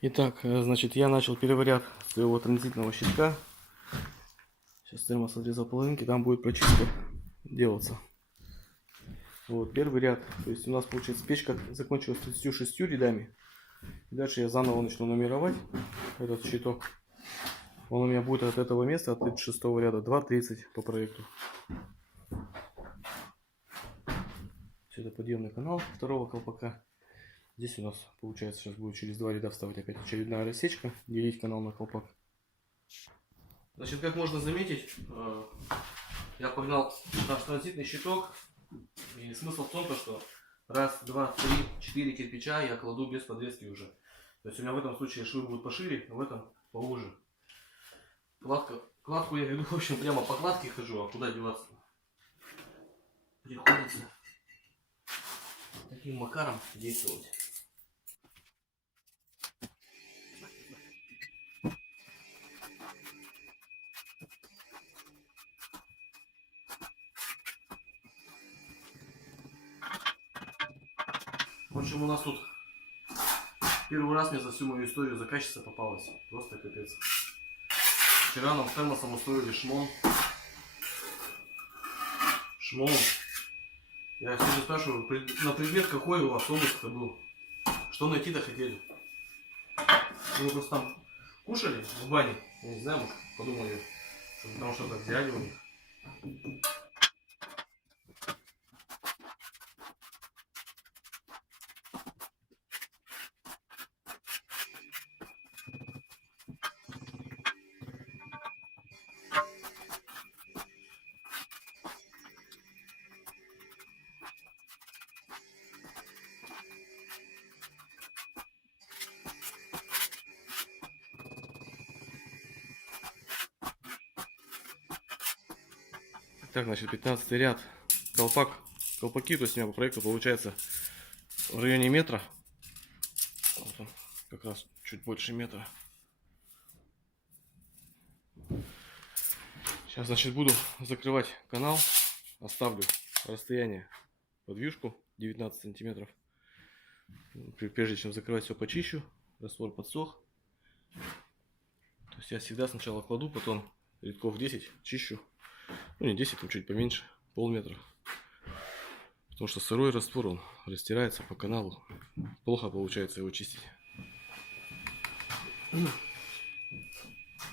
Итак, значит, я начал переварят своего транзитного щитка. Сейчас термос отрезал половинки, там будет прочистка делаться. Вот, первый ряд. То есть у нас, получается, печка закончилась 36 рядами. Дальше я заново начну нумеровать этот щиток. Он у меня будет от этого места, от 36 ряда, 2,30 по проекту. Это подъемный канал второго колпака. Здесь у нас, получается, сейчас будет через два ряда вставать опять очередная рассечка, делить канал на колпак. Значит, как можно заметить, я погнал наш транзитный щиток. И смысл в том, что раз, два, три, 4 кирпича я кладу без подвески уже. То есть у меня в этом случае швы будут пошире, а в этом поуже. Кладку я веду, в общем, прямо по кладке хожу, а куда деваться? Приходится таким макаром действовать. В общем, у нас тут первый раз мне за всю мою историю заказчица попалась. Просто капец. Вчера нам с термосом устроили шмон. Я сегодня спрашиваю, на предмет какой у вас обыск-то был? Что найти-то хотели? Мы просто там кушали в бане. Я не знаю, может, подумали, что мы там что-то взяли у них. Так, значит, 15 ряд. Колпаки, то есть у меня по проекту получается в районе метра. Вот он, как раз чуть больше метра. Сейчас, значит, буду закрывать канал. Оставлю расстояние под вьюшку 19 сантиметров. Прежде чем закрывать, все почищу. Раствор подсох. То есть я всегда сначала кладу, потом рядков 10 чищу. Ну не 10, там чуть поменьше, полметра. Потому что сырой раствор, он растирается по каналу. Плохо получается его чистить.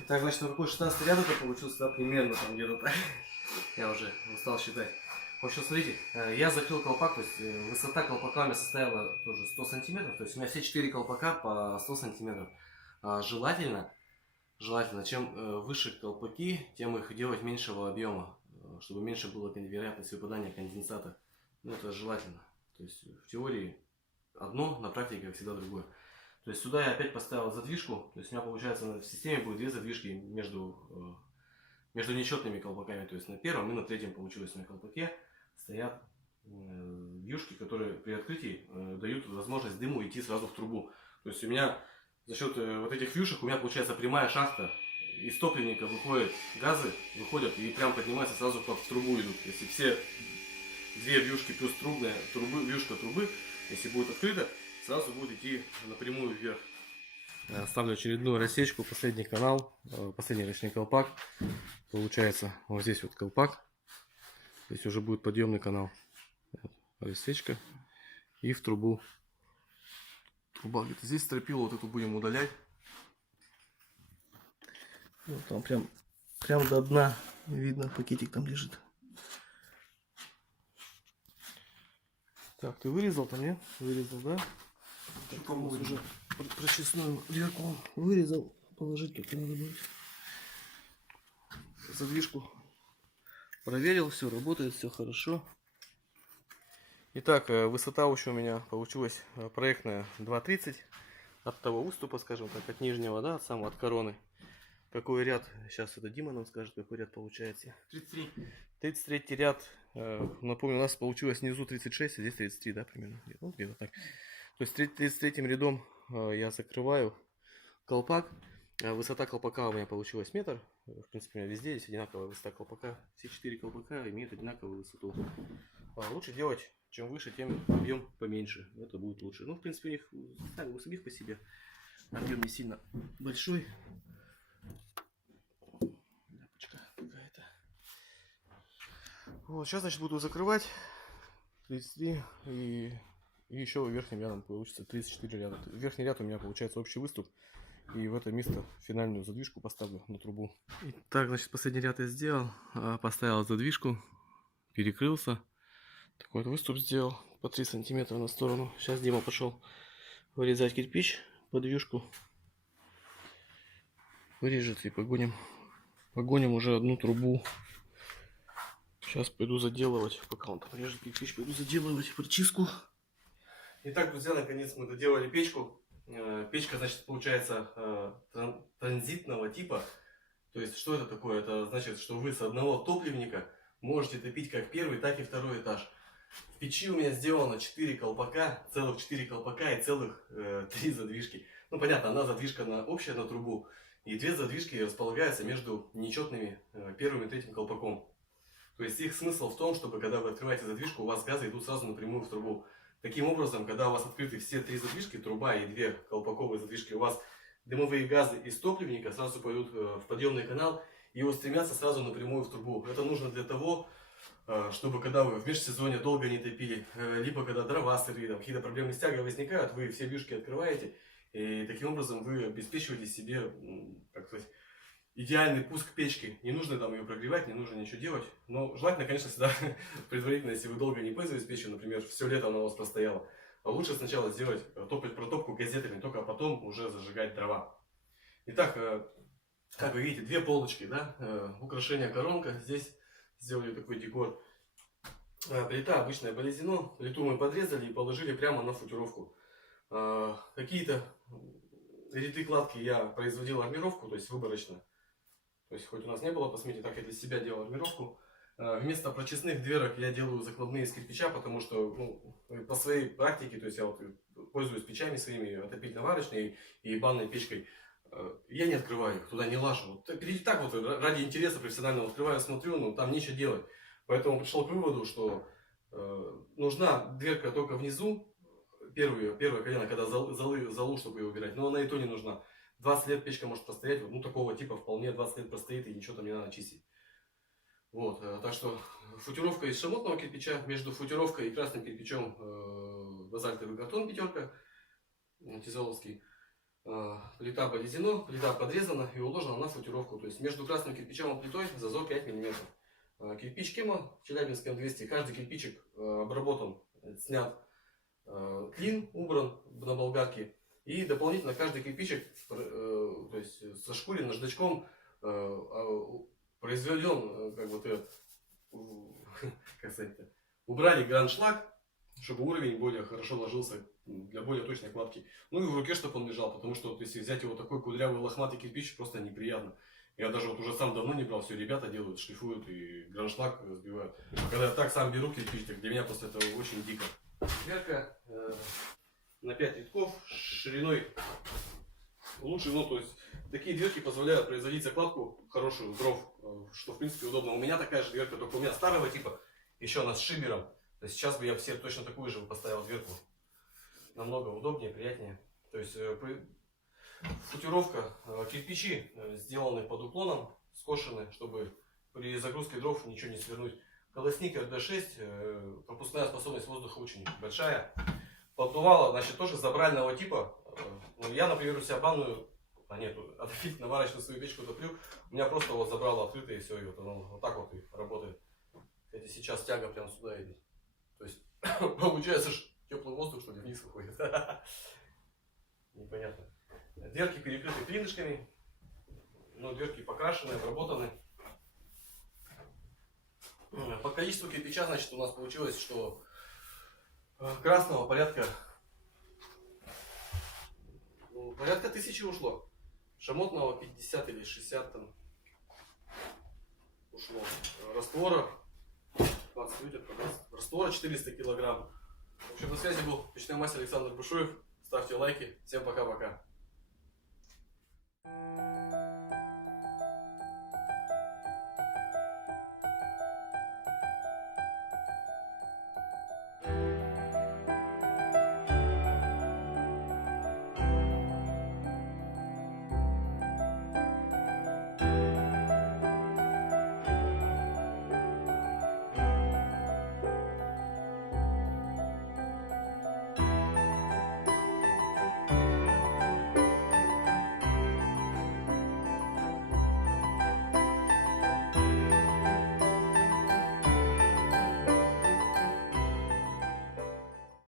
Так, значит, на какой 16 ряд это получился, да, примерно там где-то так. Я уже устал считать. В общем, смотрите, я закрыл колпак, то есть высота колпака у меня составила тоже 100 сантиметров. То есть у меня все 4 колпака по 100 сантиметров. Желательно, чем выше колпаки, тем их делать меньшего объема, чтобы меньше было вероятность выпадания конденсата. Ну, это желательно. То есть в теории одно, на практике, как всегда, другое. То есть сюда я опять поставил задвижку. То есть у меня получается в системе будет две задвижки между нечетными колпаками. То есть на первом и на третьем получилось у меня колпаке стоят вьюшки, которые при открытии дают возможность дыму идти сразу в трубу. То есть у меня за счет вот этих вьюшек у меня получается прямая шахта. Из топливника выходят газы, выходят и прям поднимаются сразу в трубу идут. Если все две вьюшки плюс вьюшка трубы, если будет открыто, сразу будет идти напрямую вверх. Ставлю очередную рассечку, последний канал, последний, точнее, колпак. Получается вот здесь вот колпак. Здесь уже будет подъемный канал. Рассечка и в трубу. Труба где-то здесь, стропилу вот эту будем удалять. Вот там прям до дна видно, пакетик там лежит. Так, ты вырезал там, нет? Вырезал, да? Так, уже прочистную дверку вырезал. Положить тут надо будет. Задвижку проверил, все работает, все хорошо. Итак, высота еще у меня получилась проектная 2,30 от того уступа, скажем так, от нижнего, да, от самого, от короны. Какой ряд? Сейчас это Дима нам скажет, какой ряд получается. 33. 33 ряд. Напомню, у нас получилось внизу 36, а здесь 33, да, примерно. Ну, где-то так. То есть 33 рядом я закрываю колпак. Высота колпака у меня получилась метр. В принципе, у меня везде есть одинаковая высота колпака. Все 4 колпака имеют одинаковую высоту. Лучше делать, чем выше, тем объем поменьше. Это будет лучше. Ну, в принципе, у них у самих по себе. Объем не сильно большой. Ляпочка какая-то. Вот, сейчас, значит, буду закрывать 33 и еще верхним рядом получится 34 ряда. Верхний ряд у меня получается общий выступ. И в это место финальную задвижку поставлю на трубу. Итак, значит, последний ряд я сделал. Поставил задвижку, перекрылся. Такой вот выступ сделал по 3 сантиметра на сторону. Сейчас Дима пошел вырезать кирпич, подвижку. Вырежет и погоним уже одну трубу. Сейчас пойду заделывать, пока он там режет кирпич, пойду заделывать прочистку. Итак, друзья, наконец мы доделали печку. Печка, значит, получается транзитного типа. То есть, что это такое? Это значит, что вы с одного топливника можете топить как первый, так и второй этаж. В печи у меня сделано 4 колпака, целых 4 колпака и целых 3 задвижки. Ну, понятно, одна задвижка общая на трубу, и 2 задвижки располагаются между нечетными первым и третьим колпаком. То есть, их смысл в том, чтобы, когда вы открываете задвижку, у вас газы идут сразу напрямую в трубу. Таким образом, когда у вас открыты все 3 задвижки, труба и 2 колпаковые задвижки, у вас дымовые газы из топливника сразу пойдут в подъемный канал и устремятся сразу напрямую в трубу. Это нужно для того, чтобы когда вы в межсезонье долго не топили, либо когда дрова сырые, какие-то проблемы с тягой возникают, вы все вьюшки открываете, и таким образом вы обеспечиваете себе, так сказать, идеальный пуск печки. Не нужно там ее прогревать, не нужно ничего делать. Но желательно, конечно, всегда предварительно, если вы долго не пользуетесь печью, например, все лето она у вас простояла, лучше сначала сделать протопку газетами, только потом уже зажигать дрова. Итак, как вы видите, 2 полочки, да, украшение коронка. Здесь сделали такой декор. Плита обычная Болезино. Плиту мы подрезали и положили прямо на футировку. Какие-то ряды кладки я производил армировку, то есть выборочно. То есть, хоть у нас не было, посмотрите, так я для себя делал армировку. Вместо прочистных дверок я делаю закладные из кирпича, потому что, ну, по своей практике, то есть я вот пользуюсь печами своими, отопительно-варочной и банной печкой. Я не открываю их, туда не лажу. Вот так вот ради интереса профессионального открываю, смотрю, но там нечего делать. Поэтому пришел к выводу, что нужна дверка только внизу, первое колено, когда залу, чтобы ее убирать, но она и то не нужна. 20 лет печка может простоять, ну такого типа вполне 20 лет простоит и ничего там не надо чистить. Вот, так что футировка из шамотного кирпича, между футировкой и красным кирпичом базальтовый картон 5, тизоловский. Плита Болезино, плита подрезана и уложена на футировку. То есть между красным кирпичом и плитой зазор 5 мм. Кирпич Кема в Челябинске М200, каждый кирпичик обработан, снят, клин убран на болгарке. И дополнительно каждый кирпичик, то есть сошкурен наждачком, произведен, как бы, как сказать-то, убрали граншлаг, чтобы уровень более хорошо ложился для более точной кладки. Ну и в руке, чтобы он лежал, потому что вот, если взять его такой кудрявый лохматый кирпич, просто неприятно. Я даже вот уже сам давно не брал, все ребята делают, шлифуют и граншлаг разбивают. Когда я так сам беру кирпич, так для меня просто это очень дико. Дверка на 5 рядков шириной лучше, ну то есть такие дверки позволяют производить закладку хорошую дров, что в принципе удобно. У меня такая же дверка, только у меня старого типа, еще она с шибером. То есть сейчас бы я все точно такую же поставил дверку. Намного удобнее, приятнее. То есть футировка, кирпичи сделаны под уклоном, скошены, чтобы при загрузке дров ничего не свернуть. Колосник РД-6, пропускная способность воздуха очень большая. Поддувало, значит, тоже забрального типа. Я, например, у себя банную, отопительно-варочную свою печку топлю. У меня просто вот забрало открыто и все, и вот так вот и работает. Кстати, сейчас тяга прям сюда идет. То есть получается, что теплый воздух, что ли, вниз выходит. Непонятно. Дверки перекрыты клинышками. Но дверки покрашены, обработаны. По количеству кирпича, значит, у нас получилось, что красного порядка 1000 ушло. Шамотного 50 или 60 там ушло. Раствора 20 литров, раствора 400 килограмм. В общем, на связи был печной мастер Александр Бушуев. Ставьте лайки. Всем пока-пока.